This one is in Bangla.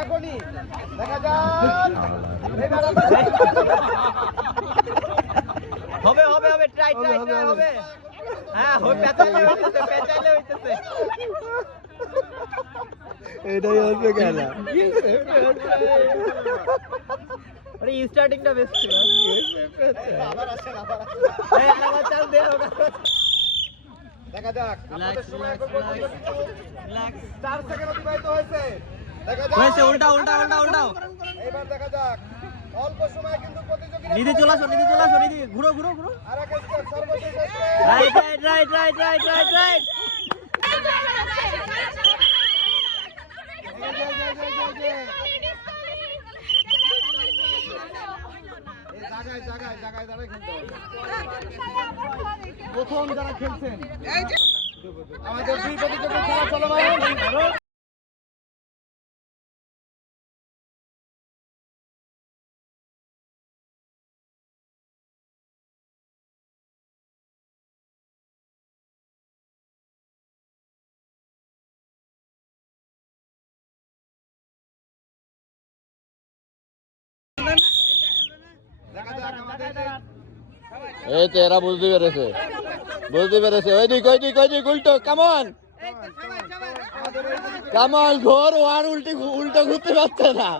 এখনই দেখা যাক। হবে হবে হবে ট্রাই ট্রাই ট্রাই হবে। হ্যাঁ হবে, পেঁচাইলে হইতেছে, পেঁচাইলে হইতেছে। এটাই হচ্ছে খেলা। আরে স্টার্টিংটা বেস্ট ছিল। আবার আসেন, আবার আসেন। এই আবার চাল দে হোক। দেখা যাক আপনাদের সময় এখন পর্যন্ত কিন্তু রিল্যাক্স 4 সেকেন্ড অতিবাহিত হয়েছে। দেখা যাক হয়েছে, উল্টাও উল্টাও উল্টাও উল্টাও। এবার দেখা যাক অল্প সময় কিন্তু প্রতিযোগিতা নিধি চলে আসো, নিধি চলে আসো, নিধি ঘুরো ঘুরো ঘুরো। আরেক স্টেপ সর্বশেষ step. Right right right right right right right. জায়গায় জায়গায় জায়গায় দাঁড়ায় খেলতে হবে। প্রথম যারা খেলছেন আমাদের দুই প্রতিযোগী খেলা চলমান। দেখা যাক আমাদের এই তো এরা বুঝতে পেরেছে, বুঝতে পেরেছে। ওইদিক ওইদিক ওইদিক উল্টো, কামন কামন ঘোর, আর উল্টো উল্টো ঘুরতে পারছে না।